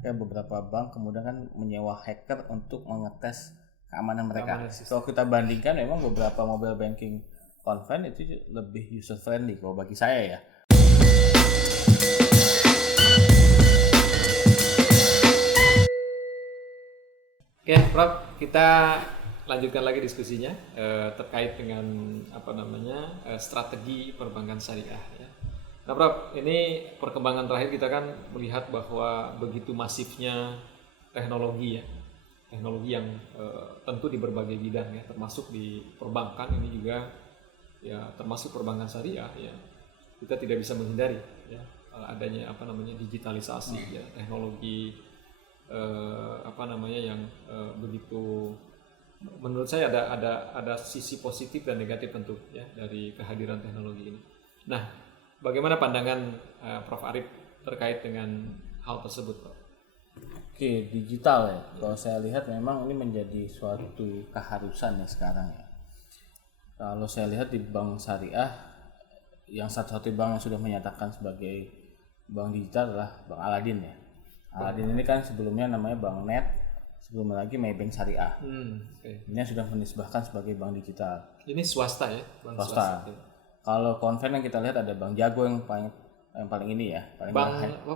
Makanya beberapa bank kemudian kan menyewa hacker untuk mengetes keamanan mereka. Kalau kita bandingkan memang beberapa mobile banking konven itu lebih user friendly kalau bagi saya ya. Oke, Prof, kita lanjutkan lagi diskusinya terkait dengan strategi perbankan syariah. Ya. Nah, Prof, ini perkembangan terakhir kita kan melihat bahwa begitu masifnya teknologi ya, teknologi yang tentu di berbagai bidang ya, termasuk di perbankan ini juga ya, termasuk perbankan syariah ya, kita tidak bisa menghindari ya adanya digitalisasi ya, teknologi yang begitu, menurut saya ada sisi positif dan negatif tentu ya dari kehadiran teknologi ini. Nah, bagaimana pandangan Prof Arif terkait dengan hal tersebut, Prof? Oke, digital ya. Kalau saya lihat memang ini menjadi suatu keharusan ya sekarang ya. Kalau saya lihat di bank syariah, yang satu-satu bank yang sudah menyatakan sebagai bank digital adalah Bank Aladin ya. Aladin ini kan sebelumnya namanya Bank Net, sebelum lagi Maybank Syariah. Ini sudah menisbahkan sebagai bank digital. Ini swasta ya, bank swasta. Kalau konven yang kita lihat ada Bank Jago yang paling ini ya, paling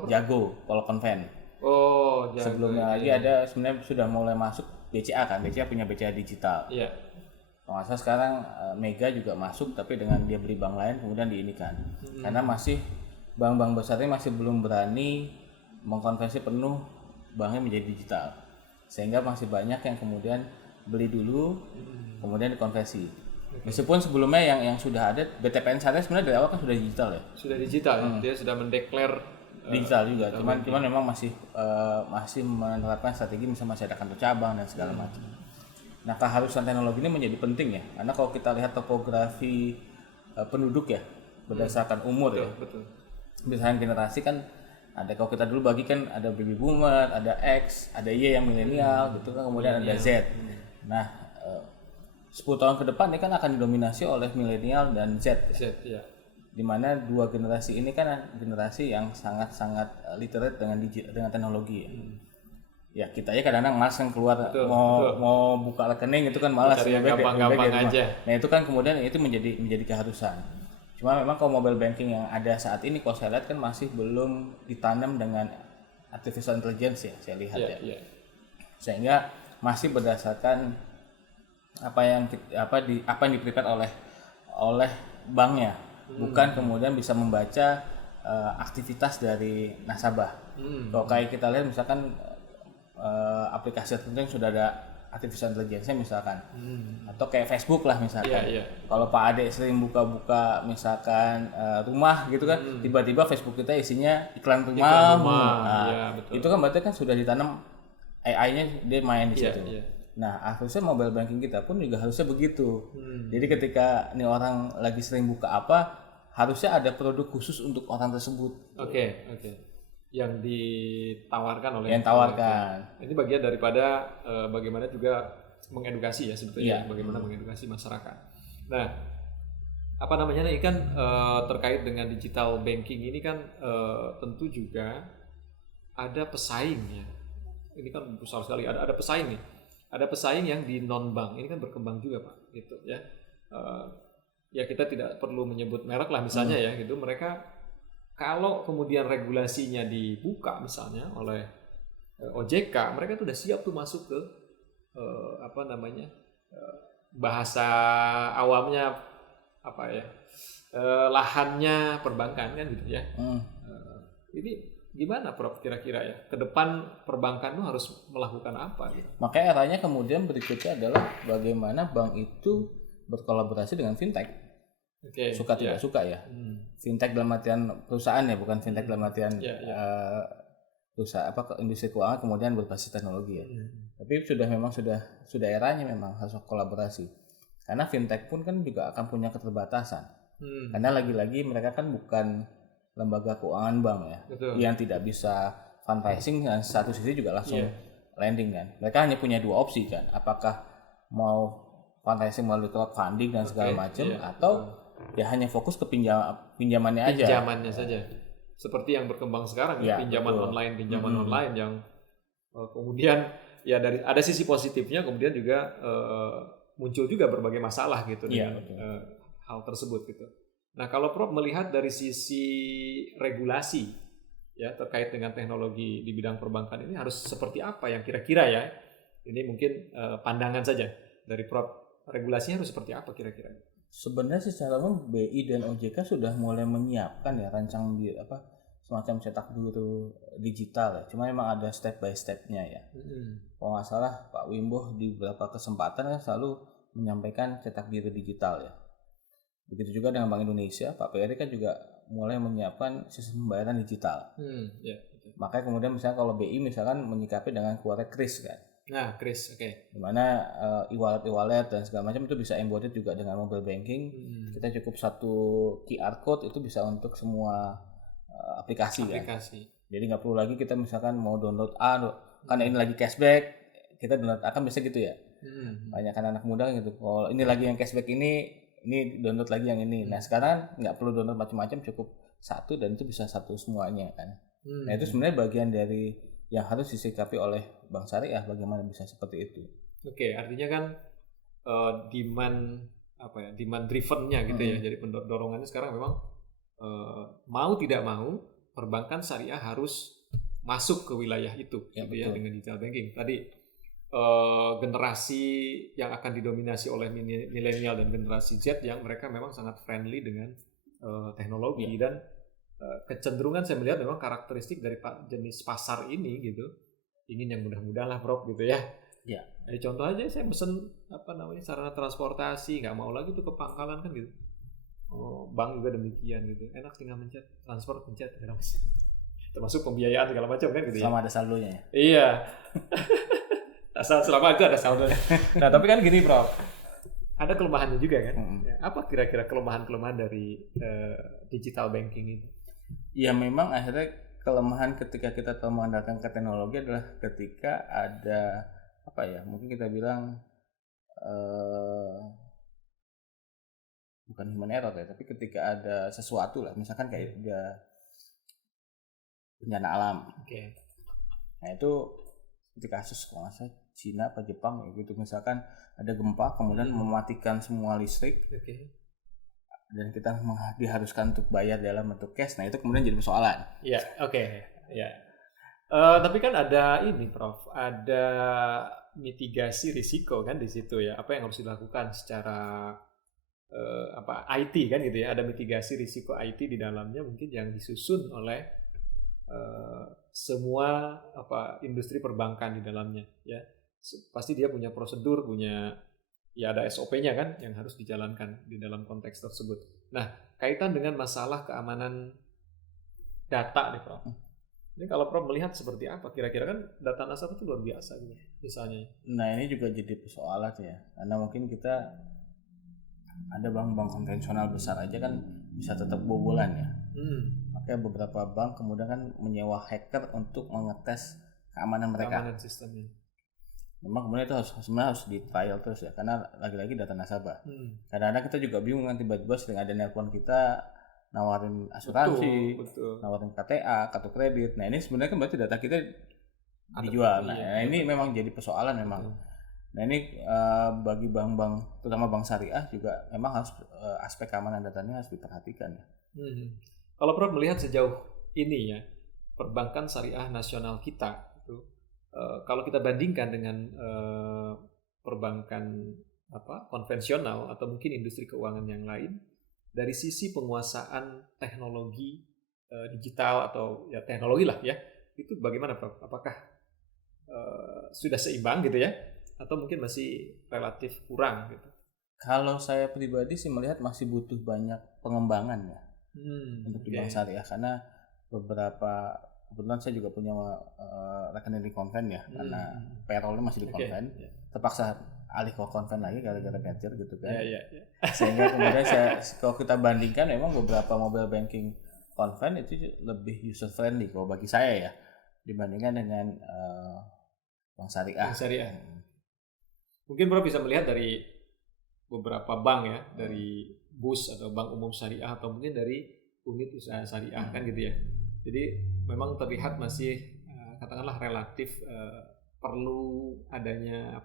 Jago kalau konven. Oh, Jago. Sebelumnya lagi ada sebenarnya sudah mulai masuk BCA kan, BCA punya BCA digital. Iya. Kalau nggak salah sekarang Mega juga masuk, tapi dengan dia beli bank lain kemudian diinikan. Karena masih bank-bank besar ini masih belum berani mengkonversi penuh banknya menjadi digital, sehingga masih banyak yang kemudian beli dulu kemudian dikonversi. Meskipun sebelumnya yang sudah ada BTPN Syariah sebenarnya dari awal kan sudah digital ya. Sudah digital ya, dia sudah mendeklar digital juga, cuman memang masih menerapkan strategi misalnya masih ada kantor cabang dan segala macam. Nah, keharusan teknologi ini menjadi penting ya, karena kalau kita lihat topografi penduduk ya berdasarkan umur ya, berdasarkan generasi kan. Ada, kalau kita dulu bagikan ada baby boomer, ada X, ada Y yang milenial gitu kan, kemudian ada Z. Nah, 10 tahun ke depan ini kan akan didominasi oleh milenial dan Z. Ya. Dimana dua generasi ini kan generasi yang sangat-sangat literate dengan teknologi ya. Ya kita ya kadang-kadang malas kan keluar mau buka rekening itu kan malas ya, gampang-gampang aja. Nah itu kan kemudian itu menjadi keharusan. Cuma memang kalau mobile banking yang ada saat ini kalau saya lihat kan masih belum ditanam dengan artificial intelligence ya, saya lihat ya. Sehingga masih berdasarkan apa yang di-prepare oleh banknya, bukan kemudian bisa membaca aktivitas dari nasabah. Kalau kayak kita lihat misalkan aplikasi tertentu yang sudah ada artificial intelligence misalkan, atau kayak Facebook lah misalkan. Kalau Pak Ade sering buka-buka misalkan rumah gitu kan, tiba-tiba Facebook kita isinya iklan rumah. Itu kan berarti kan sudah ditanam AI-nya, dia main di situ. Nah, harusnya mobile banking kita pun juga harusnya begitu. Jadi ketika nih orang lagi sering buka apa, harusnya ada produk khusus untuk orang tersebut. Oke. Yang ditawarkan oleh Ini bagian daripada bagaimana juga mengedukasi ya sebetulnya, bagaimana mengedukasi masyarakat. Nah, ini kan terkait dengan digital banking ini kan tentu juga ada pesaing ya. Ini kan besar sekali, ada pesaing nih. Ada pesaing yang di non bank ini kan berkembang juga, Pak, gitu ya. Ya kita tidak perlu menyebut merek lah misalnya ya gitu. Mereka kalau kemudian regulasinya dibuka misalnya oleh OJK, mereka tuh udah siap tuh masuk ke bahasa awamnya lahannya perbankan kan gitu ya. Ini gimana Prof kira-kira ya? Ke depan perbankan tuh harus melakukan apa gitu? Makanya eranya kemudian berikutnya adalah bagaimana bank itu berkolaborasi dengan fintech. Suka tidak suka ya. Fintech dalam artian perusahaan ya, bukan fintech dalam artian perusahaan industri keuangan kemudian berbasis teknologi ya. Tapi sudah eranya memang harus kolaborasi. Karena fintech pun kan juga akan punya keterbatasan. Karena lagi-lagi mereka kan bukan lembaga keuangan bank ya. Yang tidak bisa fundraising dan satu sisi juga langsung lending kan. Mereka hanya punya dua opsi kan. Apakah mau fundraising melalui crowdfunding dan segala macam atau ya hanya fokus ke pinjamannya aja. Pinjamannya saja. Seperti yang berkembang sekarang pinjaman online yang Kemudian ya ada sisi positifnya, kemudian juga muncul juga berbagai masalah gitu dengan hal tersebut gitu. Nah, kalau Prof melihat dari sisi regulasi ya terkait dengan teknologi di bidang perbankan ini harus seperti apa yang kira-kira ya? Ini mungkin pandangan saja dari Prof, regulasinya harus seperti apa kira-kira? Sebenarnya secara umum BI dan OJK sudah mulai menyiapkan ya rancang semacam cetak biru digital ya. Cuma memang ada step by stepnya ya. Kalau nggak salah Pak Wimbo di beberapa kesempatan kan selalu menyampaikan cetak biru digital ya. Begitu juga dengan Bank Indonesia, Pak Peri kan juga mulai menyiapkan sistem pembayaran digital. Makanya kemudian misalnya kalau BI misalkan menyikapi dengan keluarnya KRIS kan. Nah, KRIS, oke. Dimana e-wallet dan segala macam itu bisa embodied juga dengan mobile banking. Kita cukup satu QR code itu bisa untuk semua aplikasi. Kan. Jadi nggak perlu lagi kita misalkan mau download kan ini lagi cashback, kita download kan bisa gitu ya. Banyak kan anak muda gitu. Kalau ini lagi yang cashback ini download lagi yang ini. Nah sekarang nggak perlu download macam-macam, cukup satu dan itu bisa satu semuanya kan. Nah itu sebenarnya bagian dari yang harus disikapi oleh Bank Syariah, bagaimana bisa seperti itu. Oke, artinya kan demand drivennya gitu ya. Jadi dorongannya sekarang memang mau tidak mau perbankan syariah harus masuk ke wilayah itu gitu ya dengan digital banking. Tadi generasi yang akan didominasi oleh milenial dan generasi Z yang mereka memang sangat friendly dengan teknologi dan kecenderungan saya melihat memang karakteristik dari jenis pasar ini gitu ingin yang mudah-mudahan lah Prof gitu ya. Contoh aja saya pesen sarana transportasi nggak mau lagi tuh ke pangkalan kan gitu. Bank juga demikian gitu, enak tinggal mencet transfer pencet termasuk pembiayaan segala macam kan gitu. Selama ada saldonya ya. Iya. Selama itu ada saldonya. Nah tapi kan gini Prof, ada kelemahannya juga kan. Apa kira-kira kelemahan-kelemahan dari digital banking itu? Ya memang akhirnya kelemahan ketika kita terlalu mengandalkan ke teknologi adalah ketika ada mungkin kita bilang bukan human error ya, tapi ketika ada sesuatu lah, misalkan kayak ada bencana alam. Nah itu ketika kasus kalau nggak salah Cina atau Jepang gitu, misalkan ada gempa kemudian mematikan semua listrik. Dan kita diharuskan untuk bayar dalam bentuk cash, nah itu kemudian jadi persoalan. Tapi kan ada ini Prof, ada mitigasi risiko kan di situ ya. Apa yang harus dilakukan secara IT kan gitu ya. Ada mitigasi risiko IT di dalamnya mungkin yang disusun oleh semua industri perbankan di dalamnya ya. Pasti dia punya prosedur, ada SOP-nya kan yang harus dijalankan di dalam konteks tersebut. Nah, kaitan dengan masalah keamanan data nih Prof. Ini kalau Prof melihat seperti apa? Kira-kira kan data nasabah itu luar biasa gitu misalnya. Nah, ini juga jadi persoalan ya. Karena mungkin kita ada bank-bank konvensional besar aja kan bisa tetap bobolan ya. Makanya beberapa bank kemudian kan menyewa hacker untuk mengetes keamanan mereka. Keamanan sistemnya. Memang kemudian itu harus di trial terus ya, karena lagi-lagi data nasabah. Kadang-kadang kita juga bingung kan tiba-tiba sering ada nelpon kita nawarin asuransi, nawarin KTA, kartu kredit. Nah ini sebenarnya kan berarti data kita dijual. Nah ini memang jadi persoalan memang. Nah ini bagi bank-bank, terutama bank syariah juga memang harus aspek keamanan datanya harus diperhatikan ya. Kalau Prof melihat sejauh ini ya, perbankan syariah nasional kita kalau kita bandingkan dengan perbankan konvensional atau mungkin industri keuangan yang lain, dari sisi penguasaan teknologi digital atau ya teknologi lah ya, itu bagaimana Prof? Apakah sudah seimbang gitu ya, atau mungkin masih relatif kurang gitu? Kalau saya pribadi sih melihat masih butuh banyak pengembangan ya untuk di bank syariah, karena kebetulan saya juga punya rekening di konven ya, karena payrollnya masih di konven, terpaksa alih ke konven lagi gara-gara merger gitu kan. Sehingga kemudian kalau kita bandingkan memang beberapa mobile banking konven itu lebih user friendly kalau bagi saya ya dibandingkan dengan bank syariah. Mungkin Bro bisa melihat dari beberapa bank ya, dari BUS atau Bank Umum Syariah atau mungkin dari unit usaha syariah kan gitu ya. Jadi memang terlihat masih katakanlah relatif perlu adanya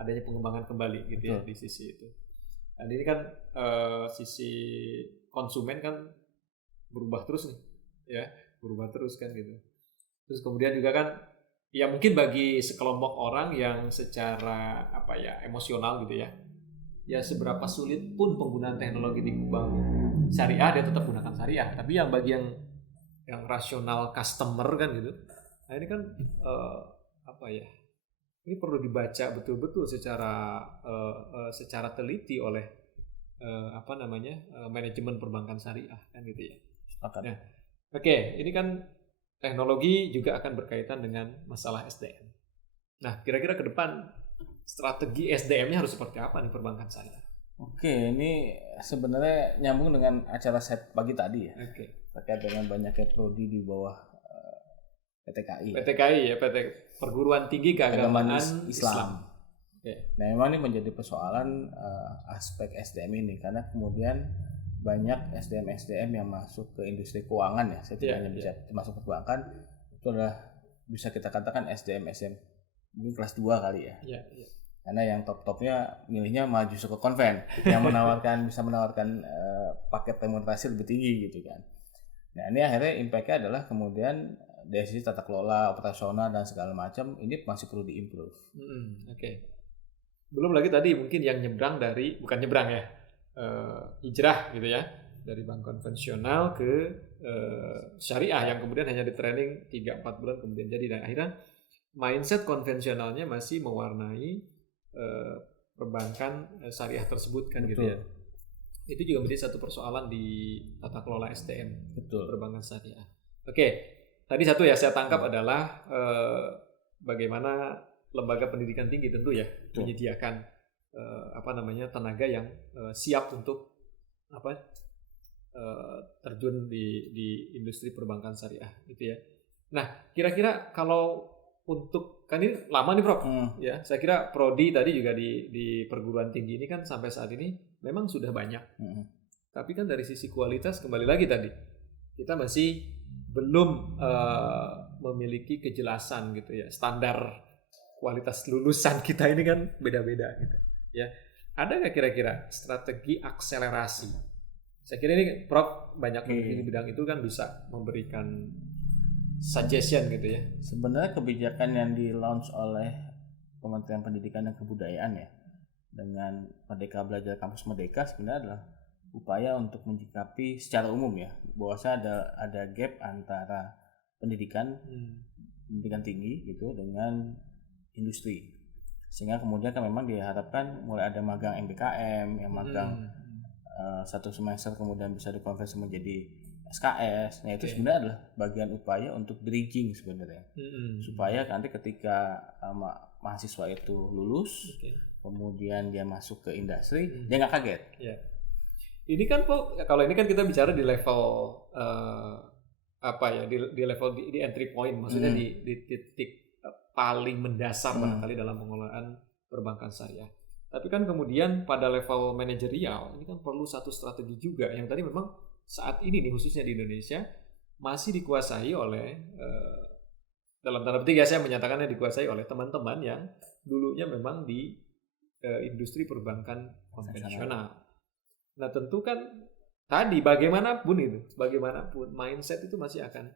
adanya pengembangan kembali gitu ya di sisi itu. Dan ini kan sisi konsumen kan berubah terus nih, ya berubah terus kan gitu. Terus kemudian juga kan ya mungkin bagi sekelompok orang yang secara emosional gitu ya seberapa sulit pun penggunaan teknologi di bank syariah dia tetap gunakan syariah. Tapi yang bagi yang rasional customer kan gitu, nah ini kan ini perlu dibaca betul-betul secara teliti oleh manajemen perbankan syariah kan gitu ya. Nah, ini kan teknologi juga akan berkaitan dengan masalah SDM. Nah, kira-kira ke depan strategi SDM-nya harus seperti apa nih perbankan syariah? Oke, ini sebenarnya nyambung dengan acara set pagi tadi ya. Terkait dengan banyaknya prodi di bawah PTKI. PTKI ya, Perguruan Tinggi Keagamaan Islam. Nah, memang ini menjadi persoalan aspek SDM ini karena kemudian banyak SDM yang masuk ke industri keuangan ya, setidaknya bisa masuk ke perbankan, itu adalah bisa kita katakan SDM mungkin kelas 2 kali ya. Karena yang top-topnya milihnya malah justru ke konven yang bisa menawarkan paket remunerasi lebih tinggi gitu kan. Nah, ini akhirnya impact-nya adalah kemudian dari sisi tata kelola, operasional dan segala macam ini masih perlu diimprove. Belum lagi tadi mungkin yang hijrah gitu ya, dari bank konvensional ke syariah yang kemudian hanya di training 3-4 bulan kemudian jadi, dan akhirnya mindset konvensionalnya masih mewarnai perbankan syariah tersebut kan. Betul. Gitu ya. Itu juga menjadi satu persoalan di tata kelola SDM perbankan syariah. Tadi satu ya saya tangkap adalah bagaimana lembaga pendidikan tinggi tentu ya menyediakan tenaga yang siap untuk terjun di industri perbankan syariah gitu ya. Nah, kira-kira kalau untuk, kan ini lama nih Prof. Ya, saya kira prodi tadi juga di perguruan tinggi ini kan sampai saat ini memang sudah banyak. Tapi kan dari sisi kualitas kembali lagi tadi kita masih belum memiliki kejelasan gitu ya. Standar kualitas lulusan kita ini kan beda-beda gitu. Ya, ada nggak kira-kira strategi akselerasi? Saya kira ini Prof banyak di bidang itu kan bisa memberikan suggestion gitu ya. Sebenarnya kebijakan yang di launch oleh Kementerian Pendidikan dan Kebudayaan ya dengan Merdeka Belajar Kampus Merdeka sebenarnya adalah upaya untuk menyikapi secara umum ya bahwasanya ada gap antara pendidikan tinggi gitu dengan industri. Sehingga kemudian kan memang diharapkan mulai ada magang MBKM yang magang 1 semester kemudian bisa dikonversi menjadi SKS. Nah, itu sebenarnya adalah bagian upaya untuk bridging sebenarnya. Supaya nanti ketika mahasiswa itu lulus, kemudian dia masuk ke industri, dia nggak kaget. Ini kan kalau ini kan kita bicara di level di level di entry point, maksudnya di titik paling mendasar barangkali dalam pengelolaan perbankan syariah. Tapi kan kemudian pada level manajerial ini kan perlu satu strategi juga yang tadi memang saat ini nih khususnya di Indonesia masih dikuasai oleh dalam tanda petik ya saya menyatakannya dikuasai oleh teman-teman yang dulunya memang di industri perbankan konvensional. Nah, tentu kan tadi bagaimanapun mindset itu masih akan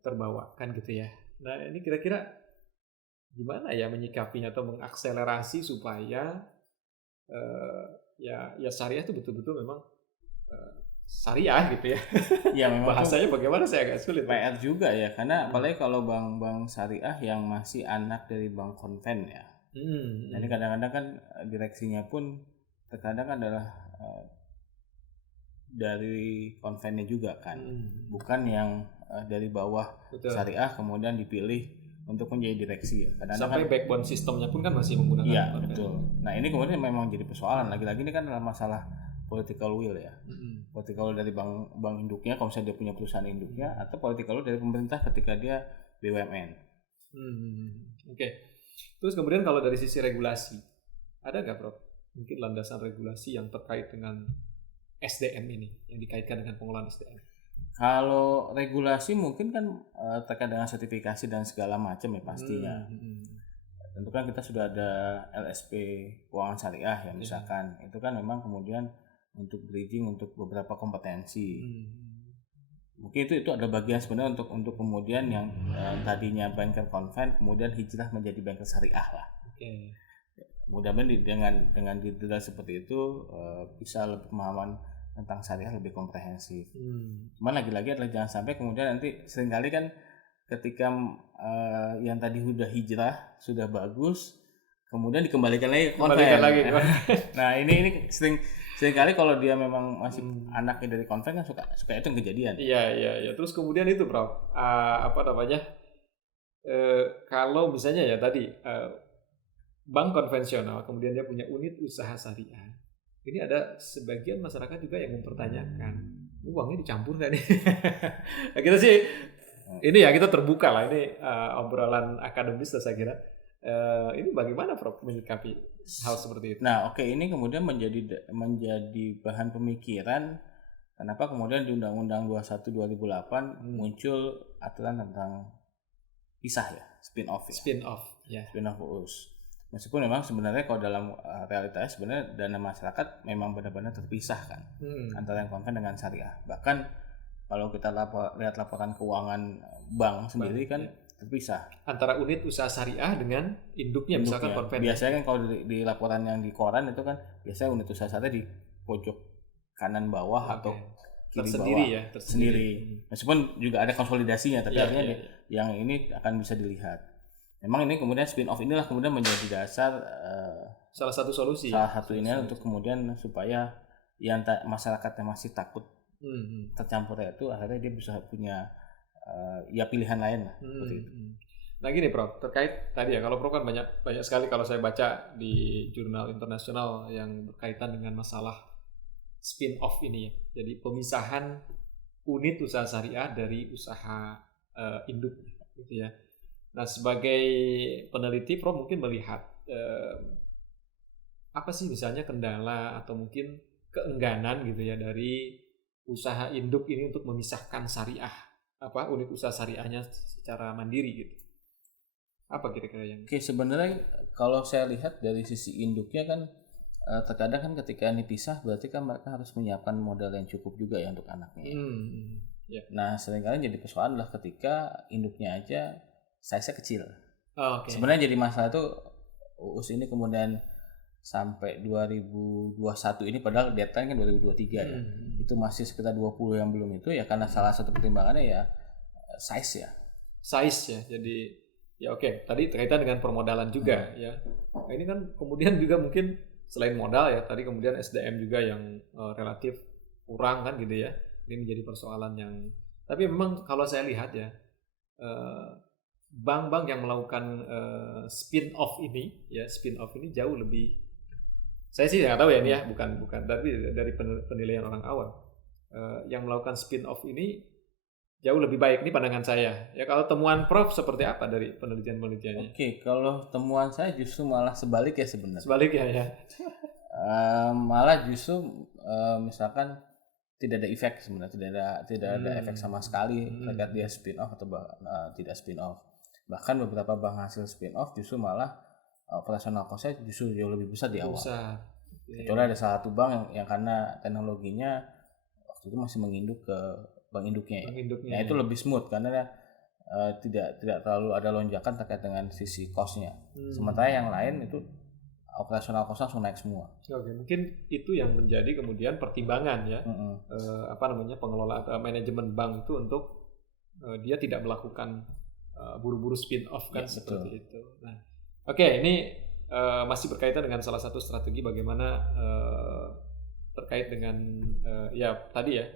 terbawa kan gitu ya. Nah, ini kira-kira gimana ya menyikapinya atau mengakselerasi supaya ya syariah itu betul-betul memang syariah gitu ya. Ya memang bahasanya bagaimana saya agak sulit. PR juga ya karena apalagi kalau bank-bank syariah yang masih anak dari bank konven ya. Jadi kadang-kadang kan direksinya pun terkadang adalah dari konvennya juga kan, bukan yang dari bawah syariah kemudian dipilih untuk menjadi direksi ya. Sampai backbone sistemnya pun kan masih menggunakan. Iya betul. Nah ini kemudian memang jadi persoalan. Lagi-lagi ini kan adalah masalah political will ya. Political will dari bank induknya kalau misalnya dia punya perusahaan induknya atau political will dari pemerintah ketika dia BUMN. Terus kemudian kalau dari sisi regulasi ada nggak Prof? Mungkin landasan regulasi yang terkait dengan SDM ini yang dikaitkan dengan pengelolaan SDM. Kalau regulasi mungkin kan terkait dengan sertifikasi dan segala macam ya pastinya. Tentu kan kita sudah ada LSP keuangan syariah ya misalkan. Itu kan memang kemudian untuk bridging untuk beberapa kompetensi. Mungkin itu ada bagian sebenarnya untuk kemudian yang tadinya banker konven kemudian hijrah menjadi banker syariah lah. Mudah-mudahan dengan detail seperti itu bisa lebih pemahaman tentang syariah lebih komprehensif. Cuman lagi-lagi adalah jangan sampai kemudian nanti seringkali kan ketika yang tadi sudah hijrah sudah bagus kemudian dikembalikan lagi ke konven. Nah ini seringkali kalau dia memang masih anaknya dari konven kan suka itu yang kejadian. Iya. Terus kemudian itu Prof, kalau misalnya ya tadi bank konvensional kemudian dia punya unit usaha syariah, ini ada sebagian masyarakat juga yang mempertanyakan, uangnya dicampur nggak nih? Nah, kita sih ini ya kita terbuka lah, ini obrolan akademis lah saya kira. Ini bagaimana Prof menyikapi hal seperti itu? Nah ini kemudian menjadi bahan pemikiran kenapa kemudian di Undang-Undang 21 2008 muncul aturan tentang pisah ya, spin-off ya. Spin-off UUS. Meskipun memang sebenarnya kalau dalam realitanya sebenarnya dana masyarakat memang benar-benar terpisah kan antara yang konven dengan syariah. Bahkan kalau kita lihat laporan keuangan bank sendiri kan terpisah antara unit usaha syariah dengan induknya misalkan konven. Biasanya kan kalau di laporan yang di koran itu kan biasanya unit usaha syariah di pojok kanan bawah atau kiri bawah tersendiri. Meskipun juga ada konsolidasinya tapi artinya yang ini akan bisa dilihat. Memang ini kemudian spin-off inilah kemudian menjadi dasar salah satu solusi. Salah satu ini untuk kemudian supaya yang masyarakat yang masih takut tercampur itu akhirnya dia bisa punya ya pilihan lain lah seperti itu. Nah gini Prof, terkait tadi ya kalau Prof kan banyak sekali kalau saya baca di jurnal internasional yang berkaitan dengan masalah spin-off ini ya. Jadi pemisahan unit usaha syariah dari usaha induk gitu ya. Nah, sebagai peneliti, Prof mungkin melihat apa sih misalnya kendala atau mungkin keengganan gitu ya dari usaha induk ini untuk memisahkan syariah, unit usaha syariahnya secara mandiri gitu. Apa kira-kira yang? Sebenarnya kalau saya lihat dari sisi induknya kan terkadang kan ketika ini pisah berarti kan mereka harus menyiapkan modal yang cukup juga ya untuk anaknya. Nah, seringkali jadi persoalan adalah ketika induknya aja size-nya kecil. Sebenarnya jadi masalah itu UUS ini kemudian sampai 2021 ini padahal deadline kan 2023 ya. Itu masih sekitar 20 yang belum itu ya karena salah satu pertimbangannya ya size ya. Jadi ya tadi terkaitan dengan permodalan juga ya. Nah, ini kan kemudian juga mungkin selain modal ya tadi kemudian SDM juga yang relatif kurang kan gitu ya. Ini menjadi persoalan yang tapi memang kalau saya lihat ya bank-bank yang melakukan spin-off ini jauh lebih, saya sih nggak tahu ya ini ya bukan tapi dari penilaian orang awam yang melakukan spin-off ini jauh lebih baik, ini pandangan saya ya. Kalau temuan Prof seperti apa dari penelitiannya? Kalau temuan saya justru malah sebalik ya sebenarnya. Sebalik ya. Malah justru misalkan tidak ada efek sebenarnya, tidak ada efek sama sekali terkait dia spin-off atau tidak spin-off. Bahkan beberapa bank hasil spin-off justru malah operasional cost-nya justru jauh lebih besar di awal. Kecuali ada salah satu bank yang karena teknologinya waktu itu masih menginduk ke bank induknya. Nah itu lebih smooth karena tidak terlalu ada lonjakan terkait dengan sisi cost-nya. Sementara yang lain itu operasional cost langsung naik semua. Mungkin itu yang menjadi kemudian pertimbangan ya. Pengelola manajemen bank itu untuk dia tidak melakukan buru-buru spin-off kan seperti itu. Nah, ini masih berkaitan dengan salah satu strategi bagaimana terkait dengan tadi ya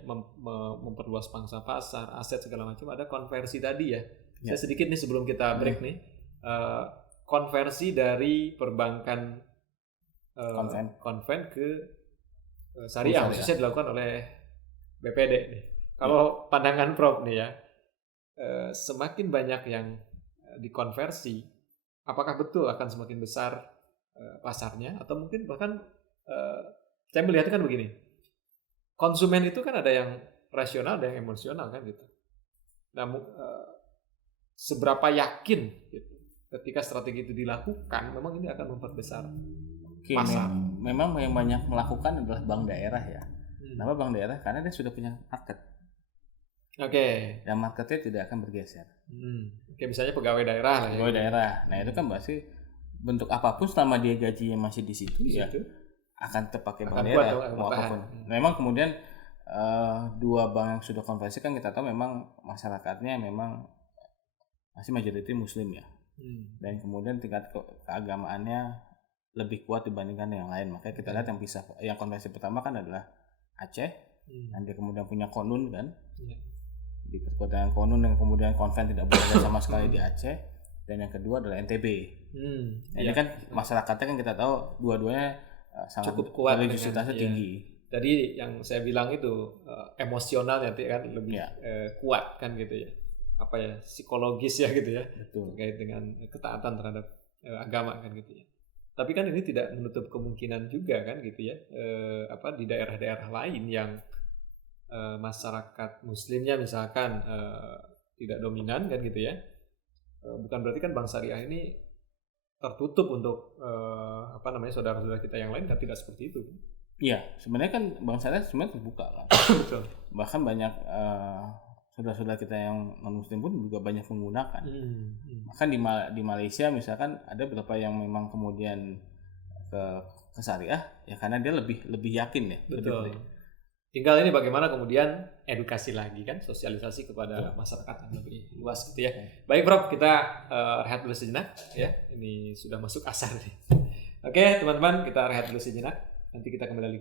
memperluas pangsa pasar, aset segala macam, ada konversi tadi ya. Saya sedikit nih sebelum kita break nih konversi dari perbankan konven ke syariah khususnya dilakukan oleh BPD nih. Kalau pandangan Prof nih ya, semakin banyak yang dikonversi, apakah betul akan semakin besar pasarnya atau mungkin bahkan saya melihatnya kan begini, konsumen itu kan ada yang rasional, ada yang emosional kan gitu. Namun seberapa yakin gitu, ketika strategi itu dilakukan, memang ini akan memperbesar pasar. Memang yang banyak melakukan adalah bank daerah ya. Kenapa bank daerah? Karena dia sudah punya market. Oke. Dan marketnya tidak akan bergeser. Oke, misalnya pegawai daerah lah ya. Pegawai daerah. Nah itu kan pasti bentuk apapun selama dia gajinya masih di situ ya akan terpakai bank daerah mau apapun. Memang kemudian dua bank yang sudah konversi kan kita tahu memang masyarakatnya memang masih majoriti Muslim ya. Dan kemudian tingkat keagamaannya lebih kuat dibandingkan yang lain. Makanya kita lihat yang konversi pertama kan adalah Aceh. Dan dia kemudian punya konun kan. Di perkotaan konun yang kemudian konven tidak boleh ada sama sekali di Aceh. Dan yang kedua adalah NTB. Ini kan masyarakatnya kan kita tahu dua-duanya sangat cukup kuat, religiositasnya tinggi. Jadi yang saya bilang itu emosional nanti kan lebih kuat kan gitu ya. Apa ya, psikologis ya gitu ya. Betul. Terkait dengan ketaatan terhadap agama kan gitu ya. Tapi kan ini tidak menutup kemungkinan juga kan gitu ya. Di daerah-daerah lain yang masyarakat muslimnya misalkan tidak dominan kan gitu ya, bukan berarti kan bank syariah ini tertutup untuk saudara-saudara kita yang lain kan, tidak seperti itu. Iya, sebenarnya kan bank syariah sebenarnya terbuka kan. Betul. Bahkan banyak saudara-saudara kita yang non muslim pun juga banyak menggunakan. Bahkan di Malaysia misalkan ada beberapa yang memang kemudian ke syariah ya karena dia lebih yakin ya. Betul. Tinggal ini bagaimana kemudian edukasi lagi kan, sosialisasi kepada masyarakat yang lebih luas gitu ya. Baik Prof, kita rehat dulu sejenak ya. Ini sudah masuk asar nih. Oke teman-teman, kita rehat dulu sejenak. Nanti kita kembali lagi.